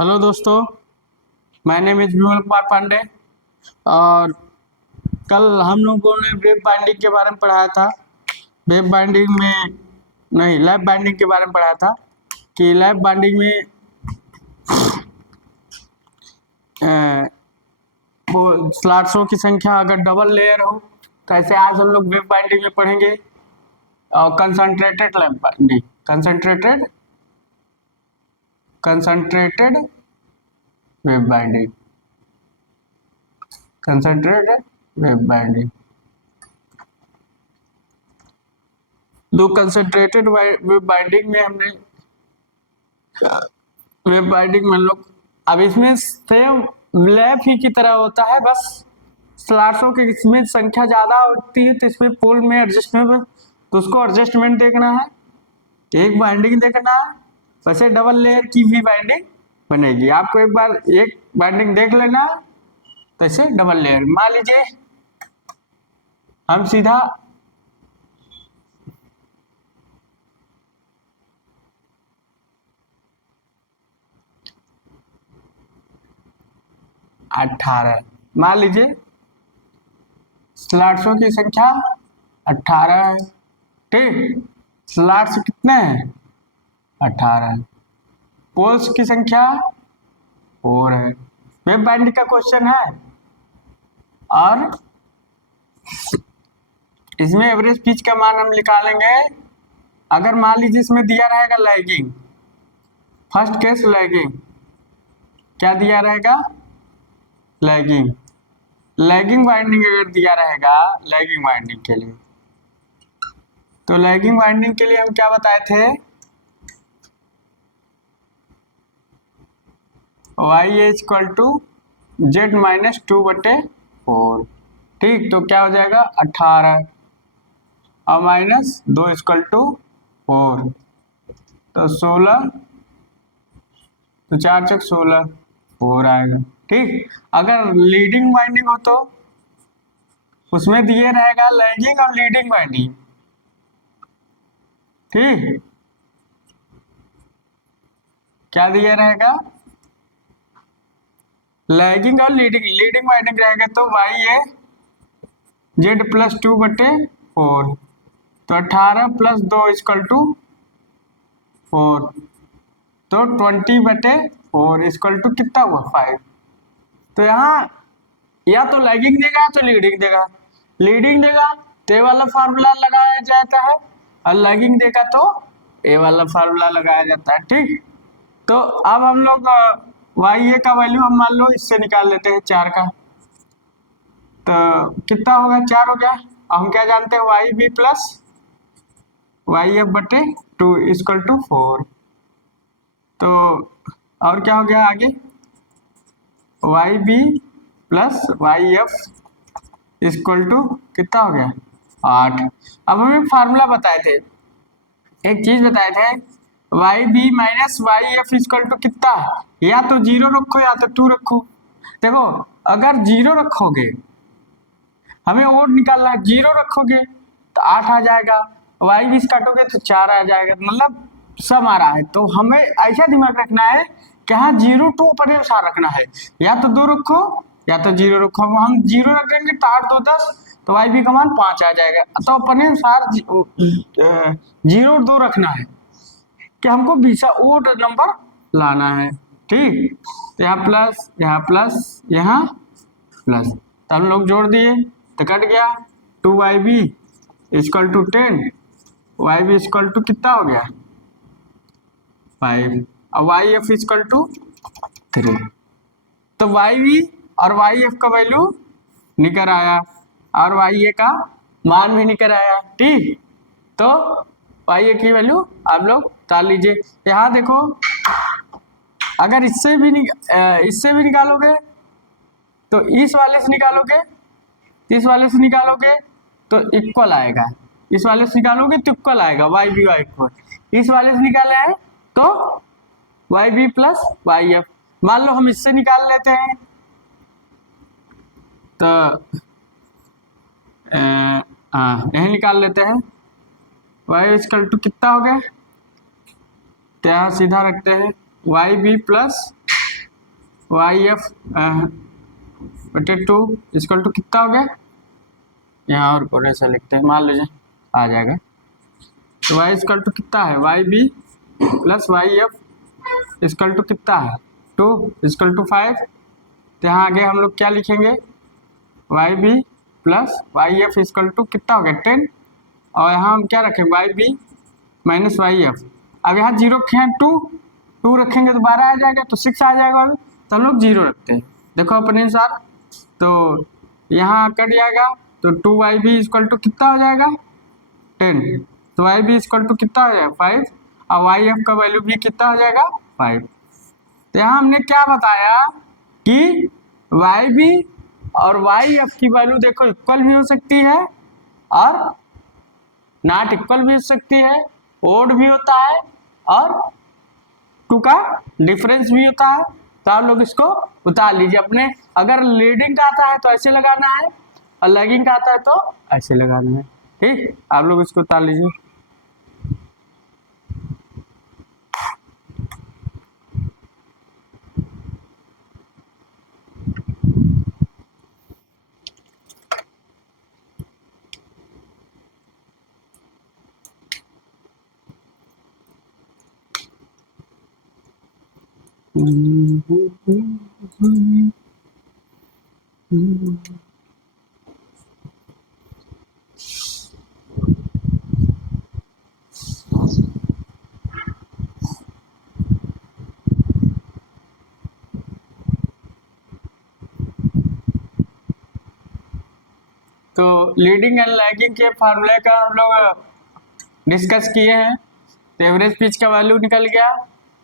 Hello दोस्तों, my name is Vimal Kumar Pandey. और कल हम लोगों ने वेब बाइंडिंग के बारे में पढ़ाया था। वेब बाइंडिंग में नहीं, लैब बाइंडिंग के बारे में पढ़ाया था कि लैब बाइंडिंग में वो स्लॉट्सों की संख्या अगर डबल लेयर हो तो ऐसे आज हम लोग वेब बाइंडिंग में पढ़ेंगे। और concentrated lab binding, concentrated web binding, concentrated web binding. दो कंसंट्रेटेड वेब बाइंडिंग में हमने वेब बाइंडिंग में लोग अब इसमें सेम लैब ही की तरह होता है, बस स्लॉट्सों की इसमें संख्या ज्यादा होती है तो इसमें पोल में एडजस्टमेंट, तो उसको एडजस्टमेंट देखना है, एक बाइंडिंग देखना है। वैसे डबल लेयर की भी बाइंडिंग बनेगी। आपको एक बार एक बाइंडिंग देख लेना है, तो ऐसे डबल लेयर मान लीजिए हम सीधा अठारह मान लीजिए स्लॉट्सों की संख्या 18 है। ठीक, स्लॉट्स कितने हैं? 18। पोल्स की संख्या 4 है। वेब बाइंडिंग का क्वेश्चन है और इसमें एवरेज पिच का मान हम निकालेंगे। अगर मान लीजिए इसमें दिया रहेगा लैगिंग, फर्स्ट केस लैगिंग, क्या दिया रहेगा? लैगिंग। लैगिंग बाइंडिंग अगर दिया रहेगा लैगिंग बाइंडिंग के लिए, तो लैगिंग बाइंडिंग के लिए हम क्या बताए थे? y is equal to Z minus 2/4। ठीक, तो क्या हो जाएगा 18 और माइनस 2 इक्वल टू 4, तो 16, तो 4 चौक 16, 4 आएगा। ठीक, अगर लीडिंग बाइंडिंग हो तो उसमें दिए रहेगा लैगिंग और लीडिंग बाइंडिंग। ठीक, क्या दिया रहेगा? लैगिंग और लीडिंग बाइंडिंग रहेगा तो y है जेड प्लस 2/4, तो 18 प्लस 2 इक्वल टू 4, तो 20/4 इक्वल टू कितना हुआ? 5। तो यहाँ या तो लैगिंग देगा तो लीडिंग देगा, लीडिंग देगा तो ए वाला फार्मूला लगाया जाता है और लैगिंग देगा तो ए वाला फार्मूला लगाया जाता है। ठीक, तो अब हम लोग वाई ए का वैल्यू हम मान लो इससे निकाल लेते हैं 4 का, तो कितना होगा? 4 हो गया। हम क्या जानते हैं? Y B plus Y F बटे 2 इक्वल टू 4। तो और क्या हो गया आगे? Y B plus Y F equal to कितना हो गया? 8। अब हमें फार्मूला बताए थे, एक चीज बताए थे, Y B minus Y F equal to कितना? या तो 0 रखो या तो 2 रखो। देखो, अगर 0 रखोगे, हमें और निकालना है, 0 रखोगे तो 8 आ जाएगा, वाई 20 काटोगे तो 4 आ जाएगा, मतलब सम आ रहा है। तो हमें ऐसा दिमाग रखना है कि हाँ 0 टू अपने अनुसार रखना है, या तो 2 रखो या तो 0 रखो। हम 0 रख देंगे तो 8 2 10, तो वाई बी का मान 5 आ जाएगा। तो अपने अनुसार 0 2 रखना है कि हमको बीसा ओड नंबर लाना है। ठीक, तो यहाँ प्लस, यहाँ प्लस, यहाँ प्लस, तो हम लोग जोड़ दिए तो कट गया। 2yb equal to 10, yb equal to कितना हो गया? 5, और yf इक्वल टू 3। तो yb और yf का वैल्यू निकल आया और ya का मान भी निकल आया। ठीक, तो ya की वैल्यू आप लोग डाल लीजिए। यहाँ देखो, अगर इससे भी निकालोगे तो इस वाले से निकालोगे, इस वाले से निकालोगे तो इक्वल आएगा, इस वाले से निकालोगे तो इक्वल आएगा, वाई बी वाई इक्वल। इस वाले से निकाले हैं तो Y B plus Y F. मान लो हम इससे निकाल लेते हैं तो यही निकाल लेते हैं। वाई इक्वल टू कितना हो गया? तो यहाँ सीधा रखते हैं Y B plus Y F बटे 2 इक्वल टू कितना हो गया, यहाँ और कोने से लिखते हैं, मान लीजिए आ जाएगा। तो वाई इक्वल टू कितना है, Y B plus Y F equal to कितना है 2 इक्वल टू 5। तो यहाँ आगे हम लोग क्या लिखेंगे, Y B plus Y F equal to कितना हो गया 10, और यहाँ हम क्या रखें Y B minus Y F. अब यहाँ जीरो रखें 2 रखेंगे तो 12 आ जाएगा, तो 6 आ जाएगा अभी, तो हम लोग 0 रखते हैं। देखो अपने अनुसार, तो यहाँ कट जाएगा, तो 2 वाई बी इक्वल टू कितना हो जाएगा 10, तो वाई बी इक्वल टू कितना हो जाएगा 5, और वाई एफ का वैल्यू भी कितना हो जाएगा 5। तो यहाँ हमने क्या बताया कि वाई बी और वाई एफ की वैल्यू देखो इक्वल भी हो सकती है और नॉट इक्वल भी हो सकती है, ओड भी होता है और 2 का डिफरेंस भी होता है। तो आप लोग इसको उतार लीजिए अपने, अगर लीडिंग का आता है तो ऐसे लगाना है और लैगिंग का आता है तो ऐसे लगाना है। ठीक, आप लोग इसको उतार लीजिए। तो लीडिंग एंड लैगिंग के फार्मूले का हम लोग डिस्कस किए हैं। तो एवरेज पिच का वैल्यू निकल गया,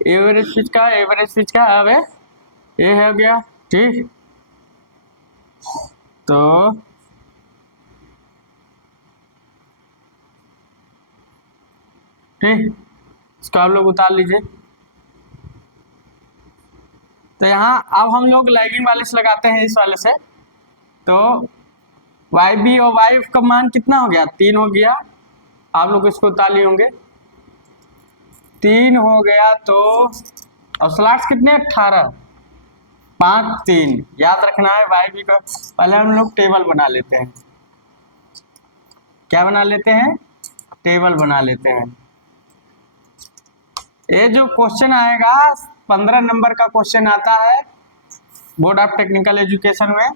एवरेज पिच का अब ये हो गया। ठीक, तो ठीक, इसको आप लोग उतार लीजिए। तो यहाँ अब हम लोग लैगिंग वाले से लगाते हैं, इस वाले से। तो वाई बी और वाई का मान कितना हो गया 3 हो गया, आप लोग इसको उतार लिए होंगे, 3 हो गया। तो और स्लॉट्स कितने 18, 5 3 याद रखना है वाई बी का। पहले हम लोग टेबल बना लेते हैं, क्या बना लेते हैं, टेबल बना लेते हैं। ये जो क्वेश्चन आएगा 15 नंबर का क्वेश्चन आता है बोर्ड ऑफ टेक्निकल एजुकेशन में,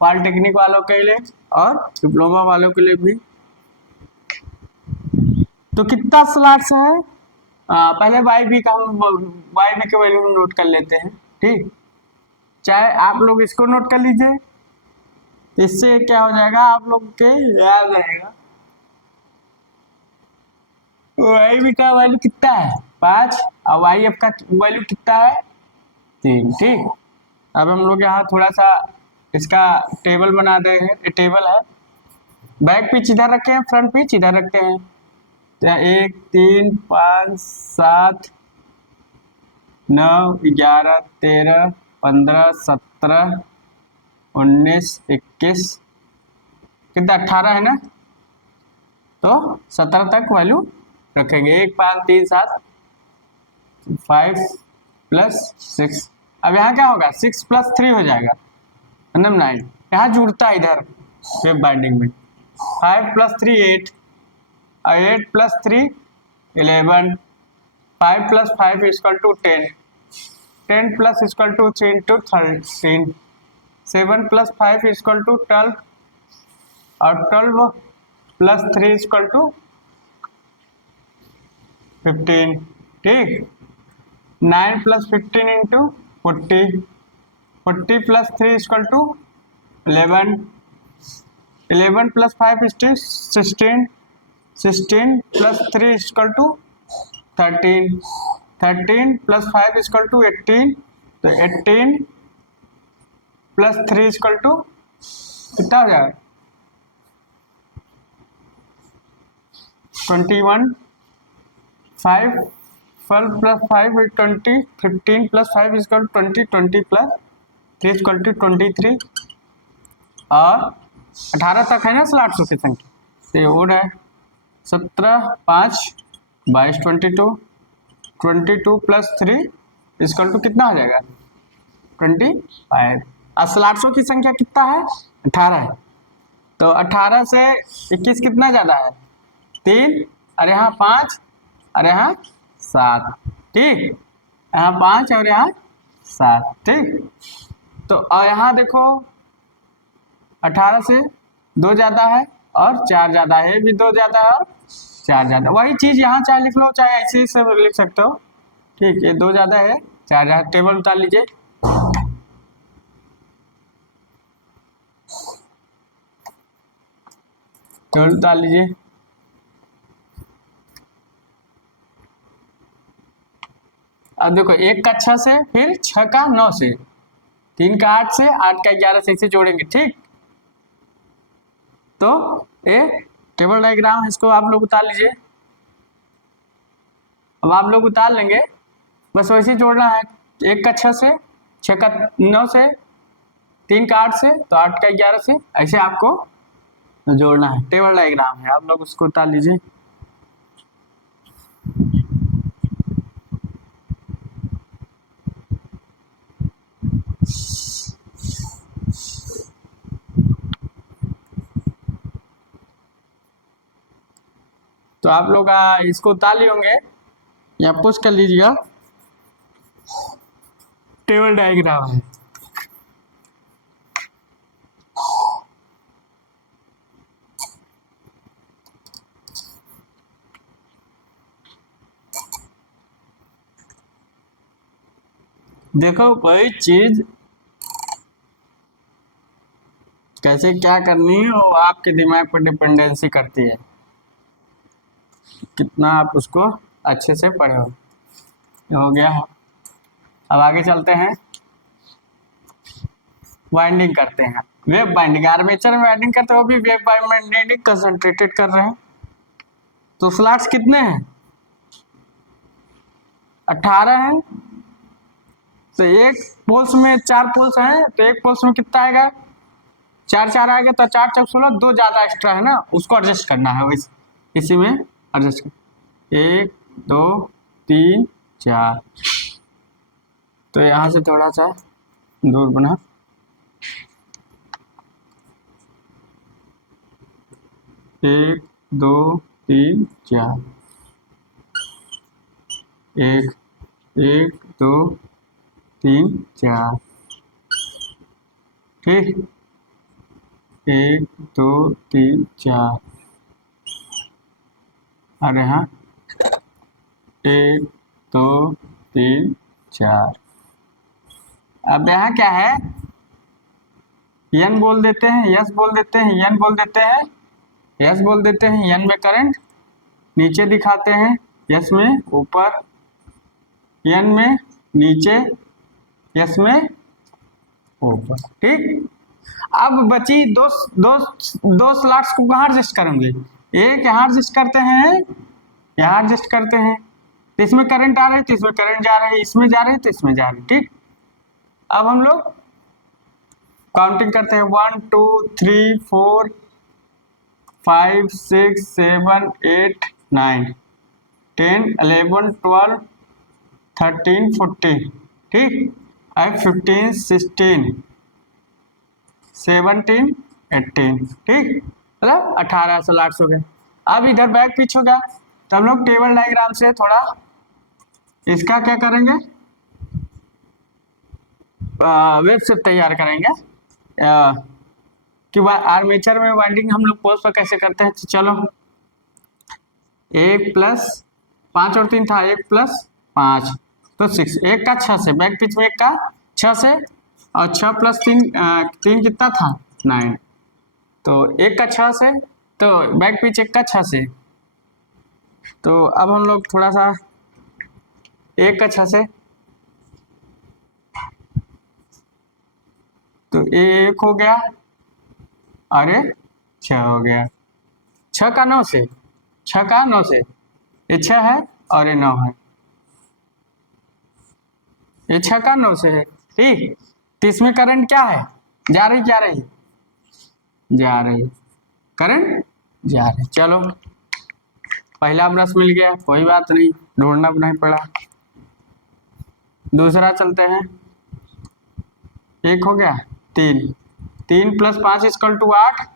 पॉलिटेक्निक वालों के लिए और डिप्लोमा वालों के लिए भी। तो कितना स्लॉट्स है, पहले वाई बी का हम वाई बी के वैल्यू नोट कर लेते हैं। ठीक, चाहे आप लोग इसको नोट कर लीजिए, इससे क्या हो जाएगा आप लोग के याद रहेगा। वाई बी का वैल्यू कितना है 5 और वाई एफ का वैल्यू कितना है 3। ठीक, अब हम लोग यहाँ थोड़ा सा इसका टेबल बना दे हैं। ये टेबल है, बैक पिच इधर रखे हैं, फ्रंट पिच इधर रखते हैं। तो 1 3 5 7 9 11 13 15 17 19 21 कितना 18 है ना, तो 17 तक वैल्यू रखेंगे। 1 5 3 7 5 प्लस 6। अब यहाँ क्या होगा 6 प्लस 3 हो जाएगा, मतलब 9। यहाँ जुड़ता है इधर वेब बाइंडिंग में, 5 प्लस 3 8 और 8 plus 3 11, 5 plus 5 equal to 10, 10 plus equal to 3 into 13, 7 plus 5 equal to 12 और 12 प्लस 3 इक्वल टू 15। ठीक, 9 plus 15 into 40, 40 plus 3 equal to 11, 11 plus 5 is 16, 16 plus 3 equal to 13, 13 plus 5 equal to 18, तो 18 प्लस 3 इक्वल टू कितना हो जाएगा 21, 5 12 plus 5 is 20, 15 plus 5 equal 20, 20 plus 3 equal to 23 और 18 तक है ना स्लॉट्स की संख्या। तो ये ओड है 17 5 22 22 22 प्लस 3 इक्वल टू कितना हो जाएगा 25। अब स्लॉट्सों की संख्या कितना है? 18 है। तो 18 से 21 कितना ज्यादा है? 3, और यहाँ 5, और यहाँ 7। ठीक, यहाँ 5 और यहाँ 7। ठीक, तो और यहाँ देखो 18 से 2 ज्यादा है और 4 ज्यादा है, भी 2 ज्यादा है और 4 ज्यादा। वही चीज यहाँ चाहे लिख लो चाहे ऐसे ही सब लिख सकते हो। ठीक, ये 2 ज्यादा है 4 ज्यादा। टेबल उतार लीजिए। टेबल उतार लीजिए। अब देखो 1 का 6 से, फिर 6 का 9 से, 3 का 8 से, 8 का 11 से, इसे जोड़ेंगे। ठीक, तो ये टेबल डायग्राम है, इसको आप लोग उतार लीजिए। अब आप लोग उतार लेंगे, बस वैसे जोड़ना है। 1 का 6 से, 6 का 9 से, 3 का 8 से, तो 8 का 11 से, ऐसे आपको जोड़ना है। टेबल डायग्राम है, आप लोग उसको उतार लीजिए। तो आप लोग इसको उतार लिए होंगे या पुश कर लीजिएगा। टेबल डायग्राम है। देखो कोई चीज कैसे क्या करनी है वो आपके दिमाग पर डिपेंडेंसी करती है, कितना आप उसको अच्छे से पढ़े हो गया। अब आगे चलते हैं, वाइंडिंग करते हैं। वेब बाइंडिंग, आर्मेचर में वाइंडिंग करते हो भी वेब बाइंडिंग कंसंट्रेटेड कर रहे हैं। तो स्लॉट्स कितने हैं? 18 हैं। तो एक पोल्स में 4 पोल्स हैं, तो एक पोल्स में कितना आएगा? 4 4 आएगा, तो 4 4 16, 2 ज्यादा एक्स्ट्रा है ना, उसको एडजस्ट करना है। इसी में एडजस्ट कर 1 2 3 4। तो यहाँ से थोड़ा सा दूर बना, एक 2 3 4, 1 1 2 3 4। ठीक, 1 2 3 4, और यहाँ 1 2 3 4। अब यहाँ क्या है? n बोल देते हैं, यस बोल देते हैं, n बोल देते हैं, यस बोल देते हैं। n में करंट नीचे दिखाते हैं, यस में ऊपर, n में नीचे, यस में ऊपर। ठीक, अब बची दो स्लॉट्स को कहाँ एडजस्ट करेंगे? एक यहाँ एडजस्ट करते हैं, यहाँ एडजस्ट करते हैं। तो इसमें करंट आ रही है तो इसमें करंट जा रही है, इसमें जा रही है तो इसमें जा रही है। ठीक, अब हम लोग काउंटिंग करते हैं। 1 2 3 4 5 6 7 8 9 10 11 12 13 14। ठीक, अब 15 16 17 18। ठीक, मतलब 18 स्लॉट्स हो गए। अब इधर बैक पिच हो गया, तो हम लोग टेबल डायग्राम से थोड़ा इसका क्या करेंगे, वेब से तैयार करेंगे कि आर्मेचर में वाइंडिंग हम लोग पोस्ट पर कैसे करते हैं। चलो 1 प्लस 5 और 3 था, 1 प्लस 5 तो 6। 1 का 6 से, बैक पिच में 1 का 6 से, और 6 प्लस 3 3 कितना था? 9। तो 1 का 6 से, तो बैक पिच 1 का 6 से। तो अब हम लोग थोड़ा सा 1 का 6 से, तो 1 हो गया और ये 6 हो गया। 6 का 9 से, 6 का 9 से, ये 6 है और ये 9 है, ये 6 का 9 से है। ठीक, तो इसमें करंट क्या है? जा रही, क्या रही? जा रही, करंट जा रही। चलो पहला ब्रश मिल गया, कोई बात नहीं, ढूंढना नहीं पड़ा। दूसरा चलते हैं। एक हो गया, 3, 3 + 5 = 8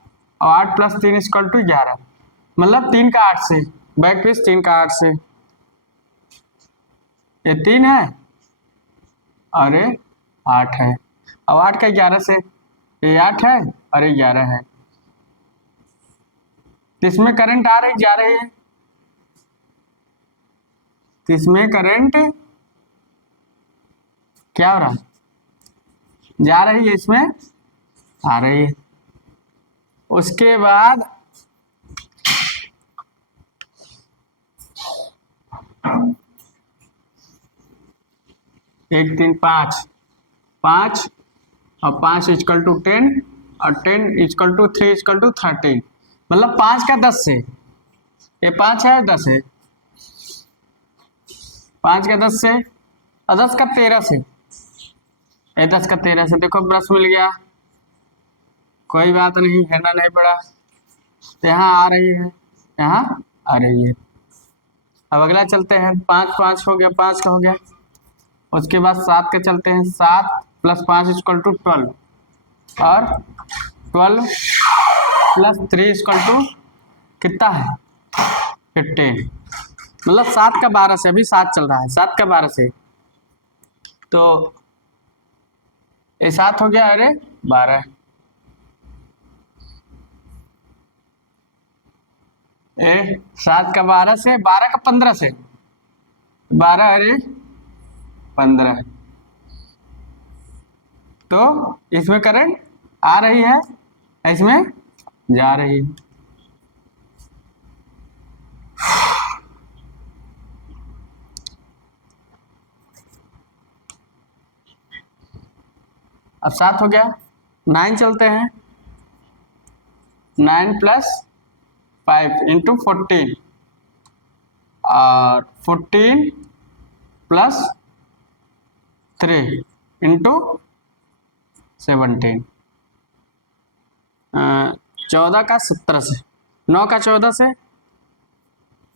और 8 + 3 = 11, मतलब 3 का 8 से बैक पीस, 3 का 8 से ये 3 है और ये 8 है। अब 8 का 11 से ये 8 है और ये 11 है, तो इसमें करंट आ रही जा रही है, तो इसमें करंट क्या हो रहा है, जा रही है, इसमें आ रही है। उसके बाद एक 3 5 5 और 5 = 10 और 10 = 3 = 13, मतलब 5 का 10 से, ये 5 है 10 है, 5 का 10 से और 10 का 13 से, ये 10 का 13 से, देखो ब्रश मिल गया, कोई बात नहीं, हिलना नहीं पड़ा, तो यहाँ आ रही है, यहाँ आ रही है। अब अगला चलते हैं, 5 5 हो गया, 5 का हो गया। उसके बाद 7 के चलते हैं, 7 + 5 = 12 और 12 + 3 = कितना है, 15, मतलब 7 का 12 से, अभी 7 चल रहा है, 7 का 12 से, तो ये 7 हो गया, अरे 12, ए 7 का 12 से, 12 का 15 से, 12 अरे 15, तो इसमें करंट आ रही है, इसमें जा रही है। अब 7 हो गया, 9 चलते हैं, 9 + 5 × 14 और 14 + 3 × 17, 14 का 17 से, 9 का 14 से,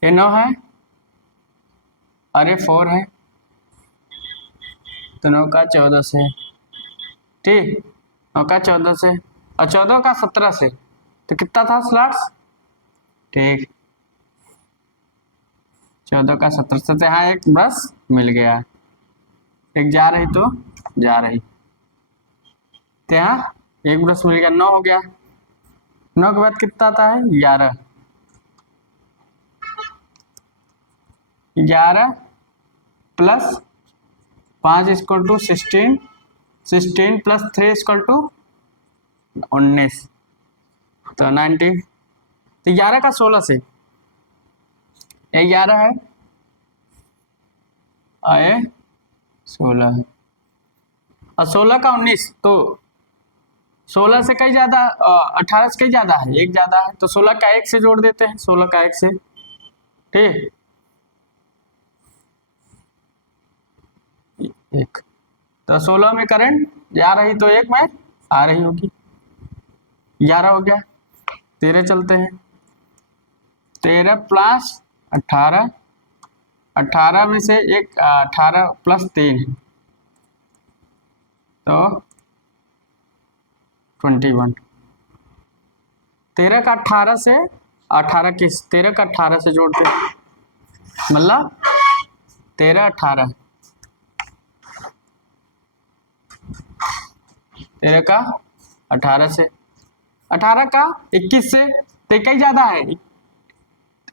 ये 9 है और ये 4 है, तो 9 का 14 से, ठीक, 9 का 14 से और 14 का 17 से, तो कितना था स्लॉट्स, ठीक, 14 का 17 से, तो यहाँ एक ब्रश मिल गया, एक जा रही तो जा रही, तो यहाँ एक ब्रश मिल गया, 9 हो गया। 9 के बाद कितना आता है, 11, 11 + 5 = 16, 16 + 3 = 19, तो 19, तो 11 का 16 से, ये 11 है और ये 16 है, और 16 का 19, तो 16 से कहीं ज्यादा, 18 से कहीं ज्यादा है, एक ज्यादा है, तो 16 का 1 से जोड़ देते हैं, 16 का 1 से, ठीक, एक, तो 16 में करंट जा रही, तो 1 में आ रही होगी, 11 हो गया। 13 चलते हैं, 13 + 18, 18 में से एक 18 + 3, तो 21, 13 का 18 से, 18 किस, 13 का 18 से जोड़ते हैं, मतलब 13 18, 13 का 18 से, 18 का 21 से, तो कई ज्यादा है,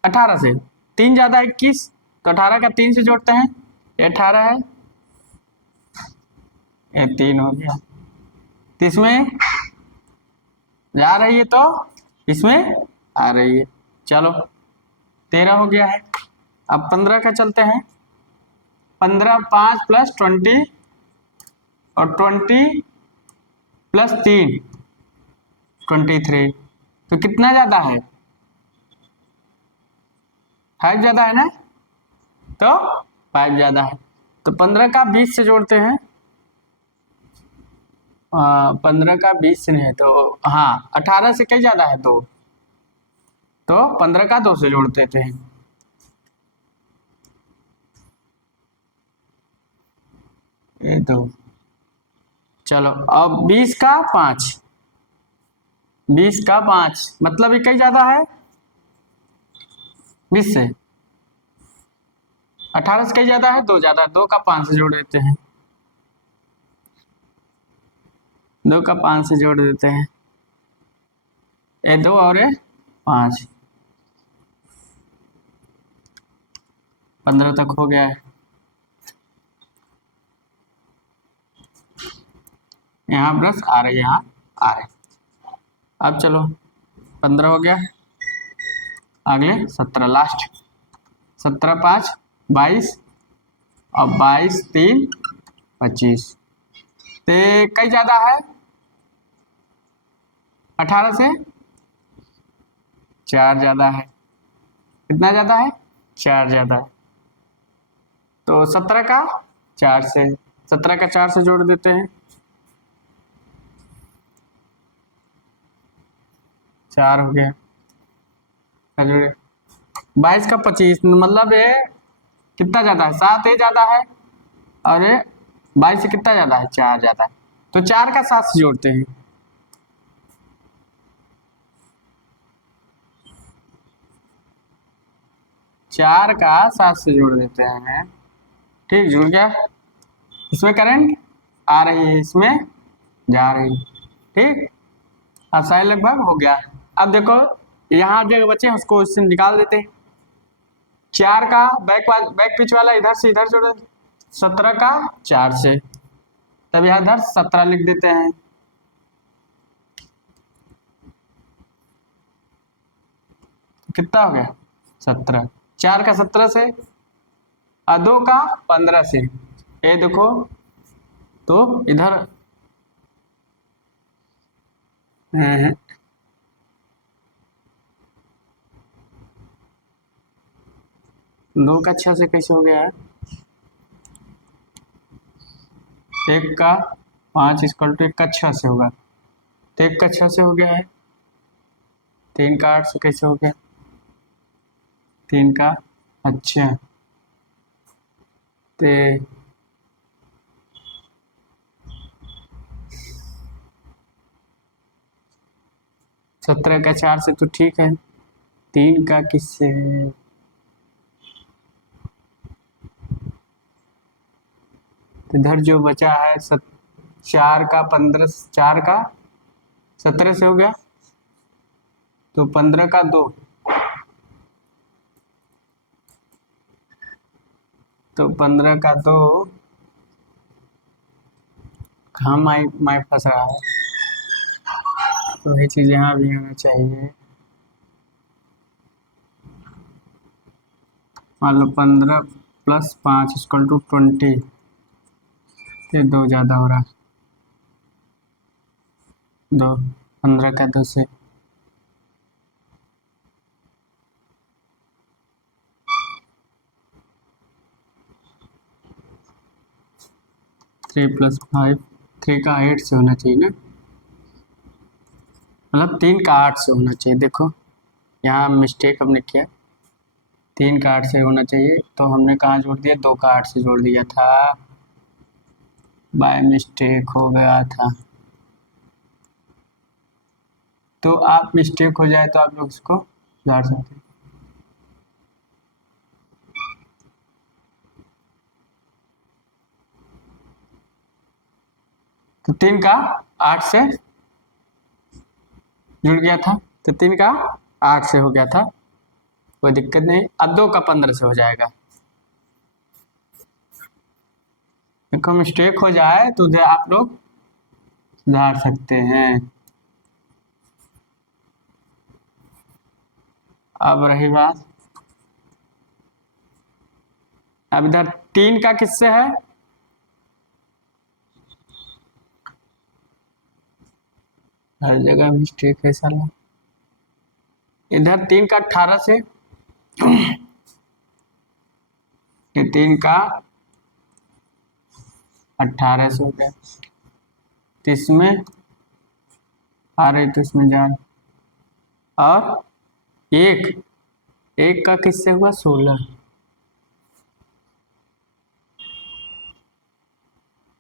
18 से 3 ज्यादा 21, तो 18 का 3 से जोड़ते हैं, ये 18 है, ये 3 हो गया, तो इसमें जा रही है, तो इसमें आ रही है, चलो 13 हो गया है। अब 15 का चलते हैं, 15 5 + 20 और 20 + 3 23, तो कितना ज्यादा है, 5 ज्यादा है ना, तो 5 ज्यादा है, तो 15 का 20 से जोड़ते हैं, 15 का 20 से नहीं है, तो हाँ 18 से कई ज्यादा है, 2, तो 15 का 2 से जोड़ देते हैं, ये 2, चलो अब 20 का 5, 20 का 5 मतलब ये कई ज्यादा है 20 से, 18 से कई ज्यादा है 2 ज्यादा है, 2 का 5 से जोड़ देते हैं, 2 का 5 से जोड़ देते हैं, ये 2 और ये 5, 15 तक हो गया है। यहाँ ब्रश आ रहे, यहाँ आ रहे। अब चलो 15 हो गया, अगले 17 लास्ट, 17 5 22 और 22 3 25, तो कई ज्यादा है 18 से, 4 ज्यादा है, कितना ज्यादा है 4 ज्यादा है, तो 17 का 4 से, 17 का 4 से जोड़ देते हैं, 4 हो गया, 22 का 25 मतलब ये कितना ज्यादा है 7 ये ज्यादा है, और ये 22 से कितना ज्यादा है 4 ज्यादा है, तो 4 का 7 से जोड़ते हैं, 4 का 7 से जोड़ देते हैं, ठीक जुड़ गया, इसमें करंट आ रही है, इसमें जा रही है, ठीक, अब सारे लगभग हो गया। अब देखो यहाँ जो बचे उसको इससे निकाल देते हैं, 4 का बैक पिच वाला इधर से इधर जोड़े, 17 का 4 से, तब यहाँ इधर 17 लिख देते हैं, कितना हो गया 17, 4 का 17 से और 2 का 15 से, ये देखो तो इधर 2 का 6 से कैसे हो गया है, 1 का 5 इक्वल टू 1 का 6 से होगा, तो 1 का 6 से हो गया है, 3 का 8 से कैसे हो गया, 3 का, अच्छा ते 17 का 4 से तो ठीक है, 3 का किससे है, इधर जो बचा है 4 का 15, 4 का 17 से हो गया, तो 15 का 2, तो 15 का 2 कहाँ माई फंस रहा है, तो ये चीज यहाँ भी होना चाहिए, मान लो 15 प्लस 5 इक्वल टू 20, ये 2 ज्यादा हो रहा, 2, 15 का 2 से, थ्री प्लस 5, 3 का 8 से होना चाहिए ना, मतलब 3 का 8 से होना चाहिए, देखो यहाँ मिस्टेक हमने किया, 3 का 8 से होना चाहिए, तो हमने कहाँ जोड़ दिया 2 का 8 से जोड़ दिया था, बाय मिस्टेक हो गया था, तो आप मिस्टेक हो जाए तो आप लोग इसको सुधार सकते हैं, तो 3 का 8 से जुड़ गया था, तो 3 का 8 से हो गया था, कोई दिक्कत नहीं, अब 2 का 15 से हो जाएगा, देखो मिस्टेक हो जाए तो आप लोग सुधार सकते हैं। अब रही बात, अब इधर 3 का किससे है, हर जगह मिस्टेक है साला, इधर 3 का 18 से, ये 3 का 18 से हो गया, तो इसमें आ रही तो इसमें जान, और एक का किससे हुआ 16,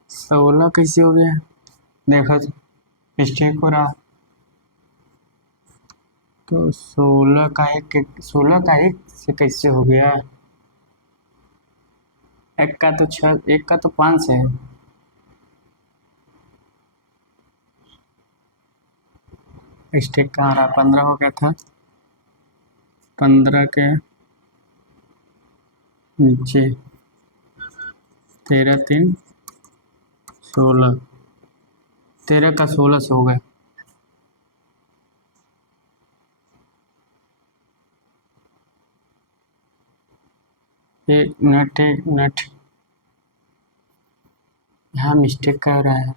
16 कैसे हो गया, देखो मिस्टेक हो रहा। तो 16 का एक से कैसे हो गया? एक का तो 6, एक का तो 5 से है। मिस्टेक कहाँ रहा? 15 हो गया था। 15 के नीचे 13 3 16, 13 का 16 से हो गया। एक मिनट, यहाँ मिस्टेक कर रहा है।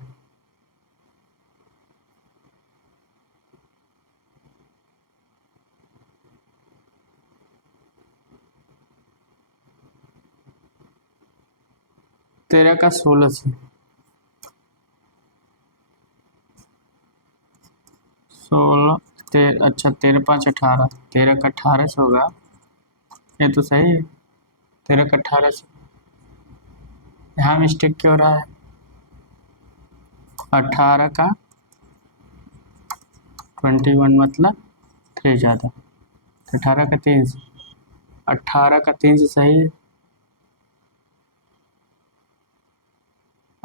तेरह का 16 से 16, अच्छा 13 5 18, 13 का 18 से होगा। ये तो सही है, 13 का 18 से। यहाँ मिस्टेक क्यों हो रहा है? 18 का 21 मतलब 3 ज़्यादा, 18 का 3 से, 18 का 3 से सही है।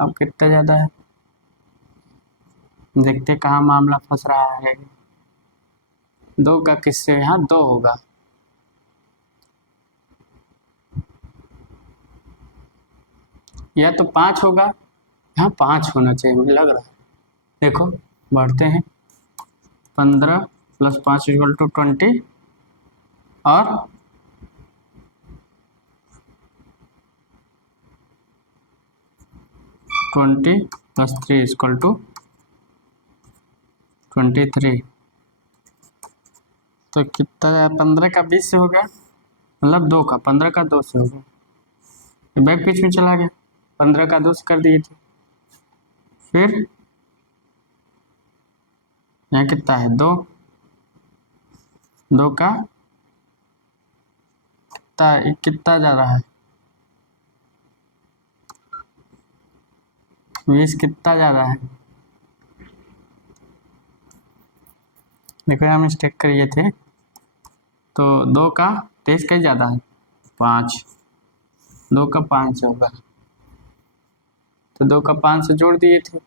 अब कितना ज़्यादा है? देखते कहाँ मामला फंस रहा है। 2 का किससे? यहाँ 2 होगा। या तो 5 होगा, यहाँ 5 होना चाहिए मुझे लग रहा है। देखो बढ़ते हैं। 15 + 5 = 20 और 20 + 3 = 23। तो कितना? 15 का 20 से होगा, मतलब 2 का, 15 का 2 से होगा। बैक पिच में चला गया, 15 का 2 से कर दिए थे। फिर यहाँ कितना है? 2, 2 का कितना जा रहा है? 20 कितना जा रहा है? देखो यहाँ मिस्टेक करिए थे। तो 2 का 23 का ज़्यादा है, 5, 2 का 5 से होगा। तो 2 का 5 से जोड़ दिए थे।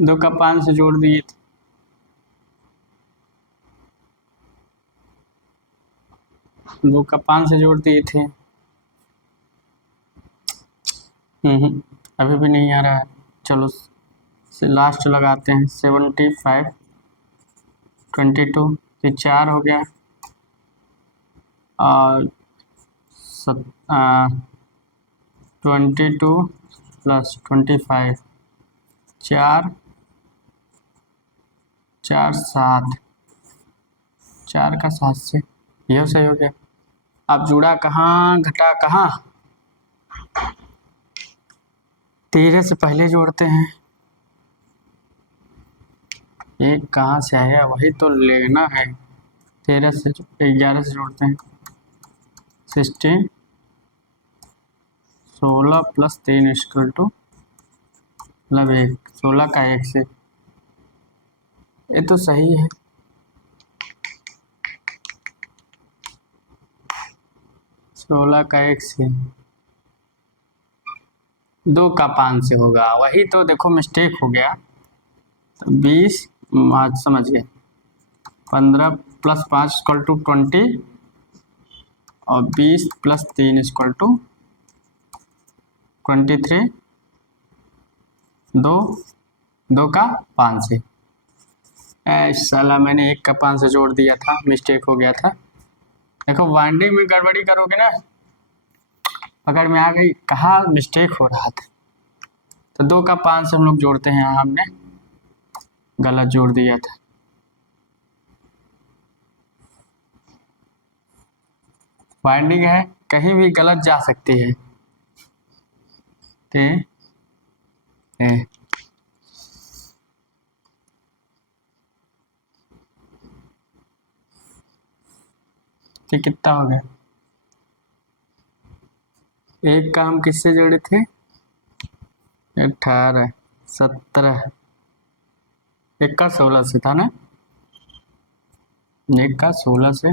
दो का 5 से जोड़ दिए थे। दो का 5 से जोड़ दिए थे। अभी भी नहीं आ रहा है। चलो से लास्ट लगाते हैं। 75 22 ये 4 हो गया और 22 + 25 4 4 7, 4 का 7 से, यह सही हो गया। अब जुड़ा कहाँ घटा कहाँ? 13 से पहले जोड़ते हैं। एक कहाँ से आया वही तो लेना है। 13 से 11 से जोड़ते हैं। 16 16 + 3 = मतलब 1, 16 का 1 से, ये तो सही है। 16 का 1 से, 2 का 5 से होगा, वही तो देखो मिस्टेक हो गया। तो 20 समझ गए। 15 + 5 = 20 और 20 + 3 = 23। 2, 2 का 5 से। साला मैंने 1 का 5 से जोड़ दिया था, मिस्टेक हो गया था। देखो वाइंडिंग में गड़बड़ी करोगे ना, पकड़ में आ गई, कहाँ मिस्टेक हो रहा था। तो 2 का 5 से हम लोग जोड़ते हैं, यहाँ हमने गलत जोड़ दिया था। वाइंडिंग है, कहीं भी गलत जा सकती है। ते है। तो कितना हो गया, एक का हम किससे जोड़े थे, 18, 17, एक का 16 से था ना, एक का 16 से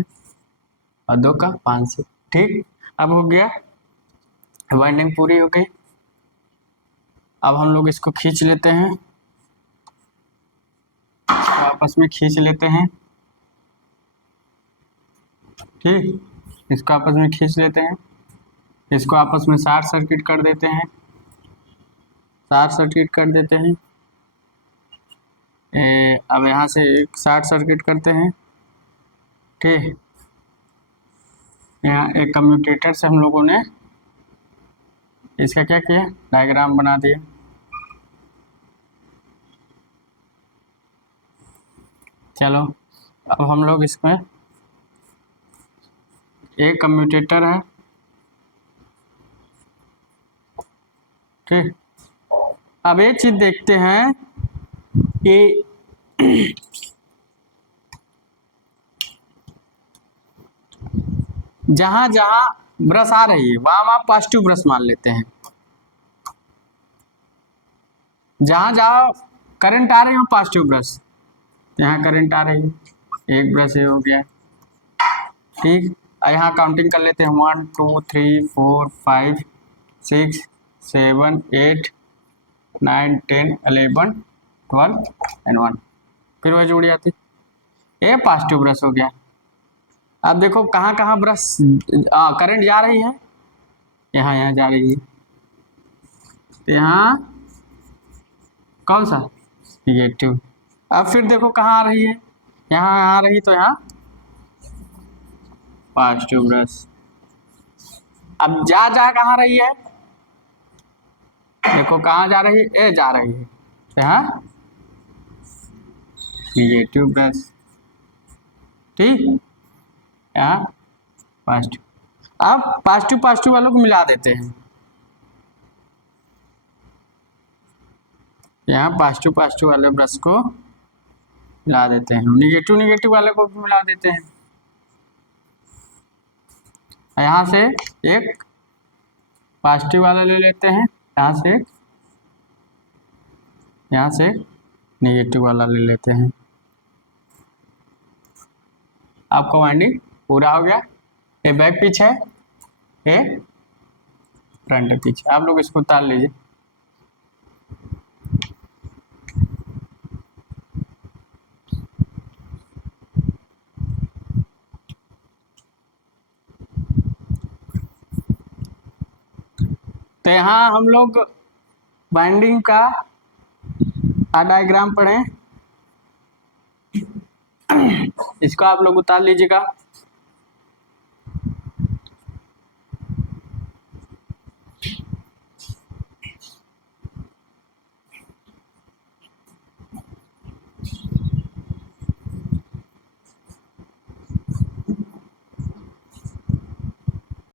और दो का 5 से। ठीक, अब हो गया, बाइंडिंग पूरी हो गई। अब हम लोग इसको खींच लेते हैं, इसको आपस में खींच लेते हैं। ठीक, इसको आपस में खींच लेते हैं, इसको आपस में शॉर्ट सर्किट कर देते हैं, शॉर्ट सर्किट कर देते हैं। अब यहाँ से एक शॉर्ट सर्किट करते हैं। ठीक, यहाँ एक कम्यूटेटर से हम लोगों ने इसका क्या किया, डायग्राम बना दिया। चलो, अब हम लोग इसमें एक कम्यूटेटर है। ठीक, अब एक चीज देखते हैं कि जहां जहां ब्रश आ रही है वहां आप पॉजिटिव ब्रश मान लेते हैं, जहां जहां करंट आ रही है पॉजिटिव ब्रश, यहाँ करंट आ रही है, एक ब्रश ये हो गया। ठीक, यहाँ काउंटिंग कर लेते हैं, 1 2 3 4 5 6 7 8 9 10 11 12 एंड 1, फिर वह जुड़ जाती, ये पॉजिटिव ब्रश हो गया। अब देखो कहाँ कहाँ ब्रश करंट जा रही है, यहाँ यहाँ जा रही है, तो यहाँ कौन सा, नेगेटिव। अब फिर देखो कहाँ आ रही है, यहाँ आ रही, तो यहाँ पॉजिटिव ब्रश। अब जा जा कहाँ रही है, देखो कहाँ जा रही है, ए जा रही है, तो यहाँ नेगेटिव ब्रश। ठीक, यहाँ पॉजिटिव। अब पॉजिटिव पॉजिटिव वालों को मिला देते हैं, यहाँ पॉजिटिव पॉजिटिव वाले ब्रश को मिला देते हैं, निगेटिव निगेटिव वाले को भी मिला देते हैं। यहाँ से एक पॉजिटिव वाला ले लेते हैं, यहाँ से नेगेटिव वाला ले लेते हैं। आपका वाइंडिंग पूरा हो गया, ये बैक पिच है, ये फ्रंट पिच। आप लोग इसको उतार लीजिए। तो यहाँ हम लोग बाइंडिंग का डायग्राम पढ़ें, इसको आप लोग उतार लीजिएगा।